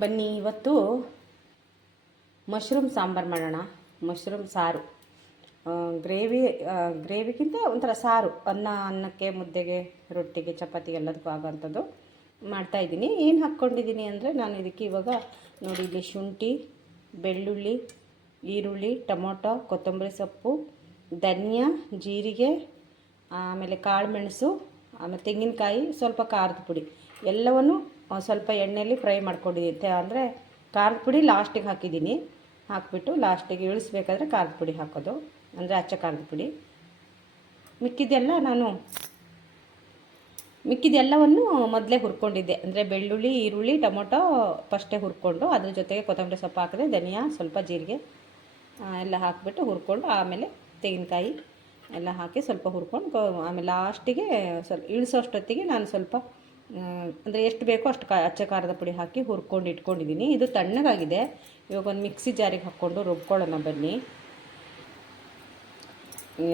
ಬನ್ನಿ ಇವತ್ತು ಮಶ್ರೂಮ್ ಸಾಂಬಾರು ಮಾಡೋಣ. ಮಶ್ರೂಮ್ ಸಾರು, ಗ್ರೇವಿಗಿಂತ ಒಂಥರ ಸಾರು, ಅನ್ನಕ್ಕೆ, ಮುದ್ದೆಗೆ, ರೊಟ್ಟಿಗೆ, ಚಪಾತಿಗೆ ಎಲ್ಲದಕ್ಕೂ ಆಗೋವಂಥದ್ದು ಮಾಡ್ತಾಯಿದ್ದೀನಿ. ಏನು ಹಾಕ್ಕೊಂಡಿದ್ದೀನಿ ಅಂದರೆ, ನಾನು ಇದಕ್ಕೆ ಇವಾಗ ನೋಡಿ, ಇಲ್ಲಿ ಶುಂಠಿ, ಬೆಳ್ಳುಳ್ಳಿ, ಈರುಳ್ಳಿ, ಟೊಮೊಟೊ, ಕೊತ್ತಂಬರಿ ಸೊಪ್ಪು, ಧನಿಯಾ, ಜೀರಿಗೆ, ಆಮೇಲೆ ಕಾಳು ಮೆಣಸು, ಆಮೇಲೆ ತೆಂಗಿನಕಾಯಿ, ಸ್ವಲ್ಪ ಖಾರದ ಪುಡಿ ಎಲ್ಲವನ್ನು ಸ್ವಲ್ಪ ಎಣ್ಣೆಯಲ್ಲಿ ಫ್ರೈ ಮಾಡ್ಕೊಂಡಿದ್ದೆ. ಅಂದರೆ ಖಾರದ ಪುಡಿ ಲಾಸ್ಟಿಗೆ ಹಾಕಿದ್ದೀನಿ. ಹಾಕಿಬಿಟ್ಟು ಲಾಸ್ಟಿಗೆ ಇಳಿಸ್ಬೇಕಾದ್ರೆ ಖಾರದ ಪುಡಿ ಹಾಕೋದು, ಅಂದರೆ ಅಚ್ಚ ಖಾರದ ಪುಡಿ. ಮಿಕ್ಕಿದೆಲ್ಲವನ್ನು ಮೊದಲೇ ಹುರ್ಕೊಂಡಿದ್ದೆ. ಅಂದರೆ ಬೆಳ್ಳುಳ್ಳಿ, ಈರುಳ್ಳಿ, ಟೊಮೊಟೊ ಫಸ್ಟೇ ಹುರ್ಕೊಂಡು, ಅದ್ರ ಜೊತೆಗೆ ಕೊತ್ತಂಬರಿ ಸೊಪ್ಪು ಹಾಕಿದೆ, ಧನಿಯಾ, ಸ್ವಲ್ಪ ಜೀರಿಗೆ ಎಲ್ಲ ಹಾಕಿಬಿಟ್ಟು ಹುರ್ಕೊಂಡು, ಆಮೇಲೆ ತೆಂಗಿನಕಾಯಿ ಎಲ್ಲ ಹಾಕಿ ಸ್ವಲ್ಪ ಹುರ್ಕೊಂಡು, ಆಮೇಲೆ ಲಾಸ್ಟಿಗೆ ಸ್ವಲ್ಪ ಇಳಿಸೋಷ್ಟೊತ್ತಿಗೆ ನಾನು ಸ್ವಲ್ಪ ಅಂದರೆ ಎಷ್ಟು ಬೇಕೋ ಅಷ್ಟು ಅಚ್ಚ ಖಾರದ ಪುಡಿ ಹಾಕಿ ಹುರ್ಕೊಂಡು ಇಟ್ಕೊಂಡಿದ್ದೀನಿ. ಇದು ತಣ್ಣಗಾಗಿದೆ. ಇವಾಗ ಒಂದು ಮಿಕ್ಸಿ ಜಾರಿಗೆ ಹಾಕ್ಕೊಂಡು ರುಬ್ಕೊಳ್ಳೋಣ ಬನ್ನಿ.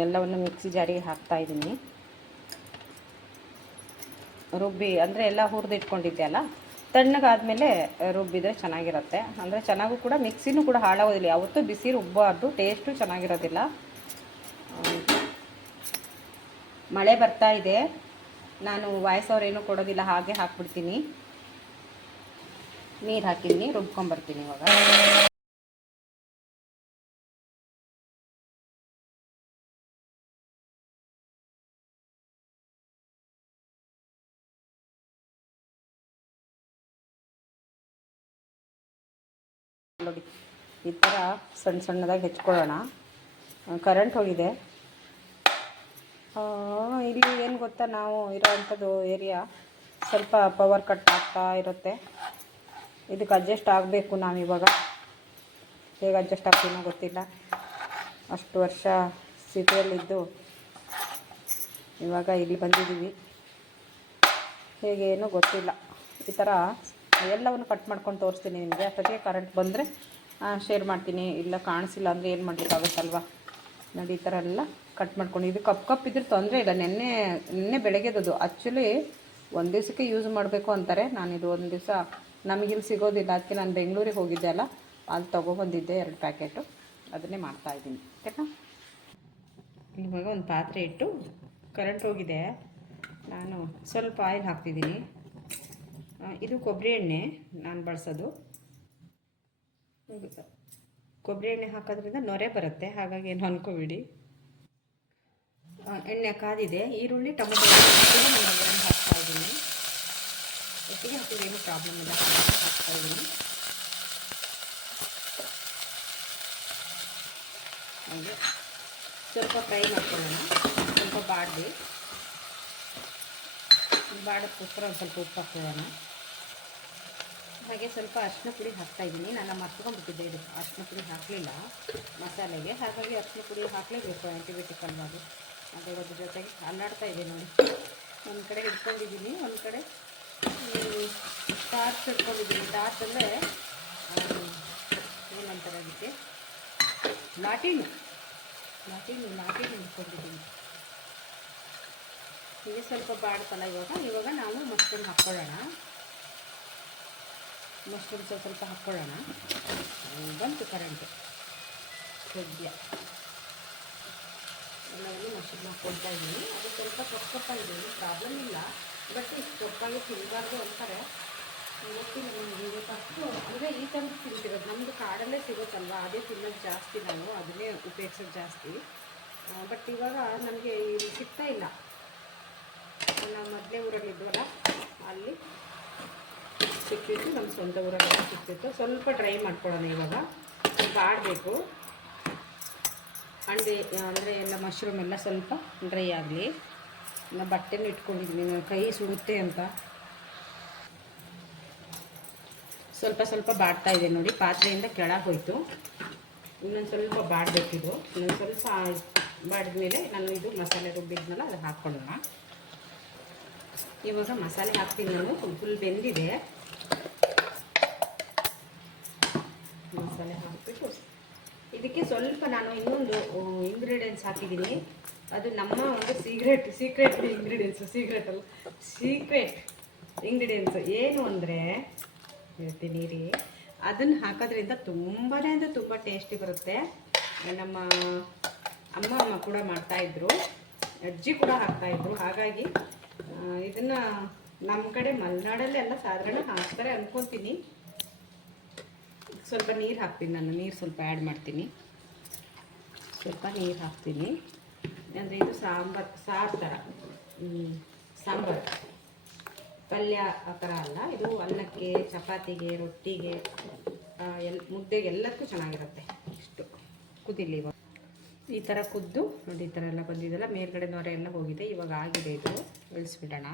ಎಲ್ಲವನ್ನು ಮಿಕ್ಸಿ ಜಾರಿಗೆ ಹಾಕ್ತಾಯಿದ್ದೀನಿ. ರುಬ್ಬಿ ಅಂದರೆ ಎಲ್ಲ ಹುರಿದು ಇಟ್ಕೊಂಡಿದ್ದೆ ಅಲ್ಲ, ತಣ್ಣಗಾದಮೇಲೆ ರುಬ್ಬಿದರೆ ಚೆನ್ನಾಗಿರುತ್ತೆ. ಅಂದರೆ ಚೆನ್ನಾಗೂ ಕೂಡ ಮಿಕ್ಸಿನೂ ಕೂಡ ಹಾಳಾಗೋದಿಲ್ಲ. ಯಾವತ್ತೂ ಬಿಸಿ ರುಬ್ಬಾರ್ದು, ಟೇಸ್ಟು ಚೆನ್ನಾಗಿರೋದಿಲ್ಲ. ಮಳೆ ಬರ್ತಾ ಇದೆ, ನಾನು ವಾಯ್ಸ್ ಓವರ್ ಏನೂ ಕೊಡೋದಿಲ್ಲ, ಹಾಗೆ ಹಾಕ್ಬಿಡ್ತೀನಿ. ನೀರು ಹಾಕಿದ್ದೀನಿ, ರುಬ್ಕೊಂಬರ್ತೀನಿ ಇವಾಗ. ನೋಡಿ, ಈ ಥರ ಸಣ್ಣ ಸಣ್ಣದಾಗಿ ಹೆಚ್ಕೊಳ್ಳೋಣ. ಕರೆಂಟ್ ಹೋಗಿದೆ. ಇಲ್ಲಿ ಏನು ಗೊತ್ತಾ, ನಾವು ಇರೋವಂಥದ್ದು ಏರಿಯಾ ಸ್ವಲ್ಪ ಪವರ್ ಕಟ್ ಆಗ್ತಾ ಇರುತ್ತೆ. ಇದಕ್ಕೆ ಅಡ್ಜಸ್ಟ್ ಆಗಬೇಕು ನಾವಿವಾಗ. ಹೇಗೆ ಅಡ್ಜಸ್ಟ್ ಆಗ್ತೀನೋ ಗೊತ್ತಿಲ್ಲ. ಅಷ್ಟು ವರ್ಷ ಸಿಟಿಯಲ್ಲಿದ್ದು ಇವಾಗ ಇಲ್ಲಿ ಬಂದಿದ್ದೀವಿ, ಹೇಗೆ ಏನೂ ಗೊತ್ತಿಲ್ಲ. ಈ ಥರ ಎಲ್ಲವನ್ನು ಕಟ್ ಮಾಡ್ಕೊಂಡು ತೋರಿಸ್ತೀನಿ ನಿಮಗೆ. ಅಷ್ಟೊತ್ತಿಗೆ ಕರೆಂಟ್ ಬಂದರೆ ಶೇರ್ ಮಾಡ್ತೀನಿ. ಇಲ್ಲ ಕಾಣಿಸಿಲ್ಲ ಅಂದರೆ ಏನು ಮಾಡಲಿಕ್ಕಾಗುತ್ತಲ್ವ. ನೋಡಿ, ಈ ಥರ ಎಲ್ಲ ಕಟ್ ಮಾಡ್ಕೊಂಡು, ಇದು ಕಪ್ ಇದ್ರೆ ತೊಂದರೆ ಇಲ್ಲ. ನಿನ್ನೆ ಬೆಳಗ್ಗೆದು ಆ್ಯಕ್ಚುಲಿ ಒಂದು ದಿವಸಕ್ಕೆ ಯೂಸ್ ಮಾಡಬೇಕು ಅಂತಾರೆ. ನಾನಿದು ಒಂದು ದಿವಸ ನಮಗಿಲ್ಲಿ ಸಿಗೋದಿಲ್ಲ, ಅದಕ್ಕೆ ನಾನು ಬೆಂಗಳೂರಿಗೆ ಹೋಗಿದ್ದೆ ಅಲ್ಲ, ಅಲ್ಲಿ ತೊಗೊಬಂದಿದ್ದೆ 2 ಪ್ಯಾಕೆಟು. ಅದನ್ನೇ ಮಾಡ್ತಾಯಿದ್ದೀನಿ. ಓಕೆನಾ? ಇವಾಗ ಒಂದು ಪಾತ್ರೆ ಇಟ್ಟು, ಕರೆಂಟ್ ಹೋಗಿದೆ, ನಾನು ಸ್ವಲ್ಪ ಆಯಿಲ್ ಹಾಕ್ತಿದ್ದೀನಿ. ಇದು ಕೊಬ್ಬರಿ ಎಣ್ಣೆ ನಾನು ಬಳಸೋದು. ಕೊಬ್ಬರಿ ಎಣ್ಣೆ ಹಾಕೋದ್ರಿಂದ ನೊರೆ ಬರುತ್ತೆ, ಹಾಗಾಗಿ ಏನು ಅಂದ್ಕೋಬೇಡಿ. ಎಣ್ಣೆ ಕಾದಿದೆ. ಈರುಳ್ಳಿ, ಟೊಮೊಟೊ ಹಾಕ್ತಾ ಇದ್ದೀನಿ. ಒಟ್ಟಿಗೆ ಹಾಕಿದ್ರೆ ಏನೂ ಪ್ರಾಬ್ಲಮ್ ಇಲ್ಲ, ಹಾಕ್ತಾ ಇದ್ದೀನಿ. ಹಾಗೆ ಸ್ವಲ್ಪ ಫ್ರೈ ಮಾಡ್ಕೊಳ್ಳೋಣ. ಸ್ವಲ್ಪ ಬಾಡೋಕ್ಕೋಸ್ಕರ ಒಂದು ಸ್ವಲ್ಪ ಉಪ್ಪು ಹಾಕ್ಕೊಳ್ಳೋಣ. ಹಾಗೆ ಸ್ವಲ್ಪ ಅರಿಶಿನ ಪುಡಿ ಹಾಕ್ತಾಯಿದ್ದೀನಿ. ನಾನು ಮರ್ತ್ಕೊಂಡ್ಬಿಟ್ಟಿದ್ದೆ, ಇದು ಅರಿಶಿನ ಪುಡಿ ಹಾಕಲಿಲ್ಲ ಮಸಾಲೆಗೆ, ಹಾಗಾಗಿ ಅರಿಶಿನ ಪುಡಿ ಹಾಕಲೇಬೇಕು. ಆ್ಯಂಟಿಬಯೋಟಿಕ್ ಅಲ್ವಾ ಅದು. ಅದೇ ಅದ್ರ ಜೊತೆಗೆ ಅಲ್ಲಾಡ್ತಾ ಇದೆ ನೋಡಿ. ಒಂದು ಕಡೆ ಹಿಡ್ಕೊಂಡಿದ್ದೀನಿ, ಒಂದು ಕಡೆ ಟಾರ್ಚ್ ಹಿಡ್ಕೊಂಡಿದ್ದೀನಿ. ಟಾರ್ಚ್ ಅಂದರೆ ಏನಂತಾರೆ ಅದಕ್ಕೆ, ಲಾಟೀನು ಹಿಡ್ಕೊಂಡಿದ್ದೀನಿ. ಹೀಗೆ ಸ್ವಲ್ಪ ಬಾಡ್ತಲ್ಲ. ಇವಾಗ ನಾವು ಮಶ್ರೂಮ್ ಹಾಕ್ಕೊಳ್ಳೋಣ. ಮಶ್ರೂಮ್ ಸ್ವಲ್ಪ ಹಾಕ್ಕೊಳ್ಳೋಣ. ಬಂತು ಕರೆಂಟು ಸದ್ಯ. ಎಲ್ಲವನ್ನೂ ಮಶ್ರೂಮ್ ಹಾಕ್ಕೊಳ್ತಾ ಇದ್ದೀನಿ. ಅದು ಸ್ವಲ್ಪ ಕಪ್ಪಾಗಿದೆ, ಪ್ರಾಬ್ಲಮ್ ಇಲ್ಲ. ಬಟ್ ಇಷ್ಟು ಕಪ್ಪಾಗಿ ತಿನ್ನಬಾರ್ದು ಅಂತಾರೆ. ಗೊತ್ತಿಲ್ಲ ನನಗೆ ಫಸ್ಟು. ಅಂದರೆ ಈ ಥರದ್ದು ತಿಂತಿರೋದು ನಮ್ಮದು ಕಾಡಲ್ಲೇ ಸಿಗೋತ್ತಲ್ವ, ಅದೇ ತಿನ್ನೋದು ಜಾಸ್ತಿ. ನಾವು ಅದನ್ನೇ ಉಪಯೋಗಿಸೋದು ಜಾಸ್ತಿ. ಬಟ್ ಇವಾಗ ನಮಗೆ ಇಲ್ಲಿ ಸಿಗ್ತಾ ಇಲ್ಲ. ನಾವು ಮೊದಲೇ ಊರಲ್ಲಿದ್ವಲ್ಲ, ಅಲ್ಲಿ ಸಿಕ್ತಿತ್ತು. ನಮ್ಮ ಸ್ವಂತ ಊರಲ್ಲಿ ಸಿಕ್ತಿತ್ತು. ಸ್ವಲ್ಪ ಡ್ರೈ ಮಾಡ್ಕೊಳ್ಳೋಣ. ಇವಾಗ ಬಾಡಬೇಕು. ಅಂದರೆ ಎಲ್ಲ ಮಶ್ರೂಮ್ ಎಲ್ಲ ಸ್ವಲ್ಪ ಡ್ರೈ ಆಗಲಿ. ನಾನು ಬಟ್ಟೆನೂ ಇಟ್ಕೊಂಡಿದ್ದೀನಿ, ನನ್ನ ಕೈ ಸುಡುತ್ತೆ ಅಂತ. ಸ್ವಲ್ಪ ಬಾಡ್ತಾ ಇದೆ ನೋಡಿ. ಪಾತ್ರೆಯಿಂದ ಕೆಳಗೆ ಹೋಯಿತು. ಇನ್ನೊಂದು ಸ್ವಲ್ಪ ಬಾಡಬೇಕಿದು. ಇನ್ನೊಂದು ಸ್ವಲ್ಪ ಬಾಡಿದ್ಮೇಲೆ ನಾನು ಇದು ಮಸಾಲೆ ರುಬ್ಬಿದ್ನಲ್ಲ, ಅದು ಹಾಕ್ಕೊಳ್ಳೋಣ. ಇವಾಗ ಮಸಾಲೆ ಹಾಕ್ತೀನಿ ನಾನು. ಫುಲ್ ಬೆಂದಿದೆ. ಮಸಾಲೆ ಹಾಕಿಬಿಟ್ಟು ಇದಕ್ಕೆ ಸ್ವಲ್ಪ ನಾನು ಇನ್ನೊಂದು ಇಂಗ್ರೀಡಿಯೆಂಟ್ಸ್ ಹಾಕಿದ್ದೀನಿ. ಅದು ನಮ್ಮ ಒಂದು ಸೀಕ್ರೆಟ್ ಇಂಗ್ರೀಡಿಯೆಂಟ್ಸು. ಸೀಕ್ರೆಟ್ ಇಂಗ್ರೀಡಿಯೆಂಟ್ಸು ಏನು ಅಂದರೆ, ಹೇಳ್ತೀನಿ ರೀ. ಅದನ್ನು ಹಾಕೋದ್ರಿಂದ ತುಂಬಾ ಅಂದರೆ ತುಂಬ ಟೇಸ್ಟಿ ಬರುತ್ತೆ. ನಮ್ಮ ಅಮ್ಮ ಕೂಡ ಮಾಡ್ತಾಯಿದ್ರು, ಅಜ್ಜಿ ಕೂಡ ಹಾಕ್ತಾಯಿದ್ರು. ಹಾಗಾಗಿ ಇದನ್ನು ನಮ್ಮ ಕಡೆ ಮಲೆನಾಡಲ್ಲಿ ಎಲ್ಲ ಸಾಧಾರಣ ಹಾಕ್ತಾರೆ ಅಂದ್ಕೊತೀನಿ. ಸ್ವಲ್ಪ ನೀರು ಹಾಕ್ತೀನಿ, ನಾನು ನೀರು ಸ್ವಲ್ಪ ಆ್ಯಡ್ ಮಾಡ್ತೀನಿ. ಸ್ವಲ್ಪ ನೀರು ಹಾಕ್ತೀನಿ ಅಂದರೆ ಇದು ಸಾರು ಥರ, ಸಾಂಬಾರು ಪಲ್ಯ ಆ ಥರ ಅಲ್ಲ. ಇದು ಅನ್ನಕ್ಕೆ, ಚಪಾತಿಗೆ, ರೊಟ್ಟಿಗೆ, ಮುದ್ದೆಗೆ ಎಲ್ಲದಕ್ಕೂ ಚೆನ್ನಾಗಿರುತ್ತೆ. ಇಷ್ಟು ಕುದಿಲಿ. ಇವಾಗ ಈ ಥರ ಕುದ್ದು ನೋಡಿ, ಈ ಥರ ಎಲ್ಲ ಬಂದಿದ್ದೆಲ್ಲ ಮೇಲ್ಗಡೆ ನೊರೆ ಎಲ್ಲ ಹೋಗಿದೆ. ಇವಾಗ ಆಗಿದೆ, ಇದು ಇಳಿಸ್ಬಿಡೋಣ.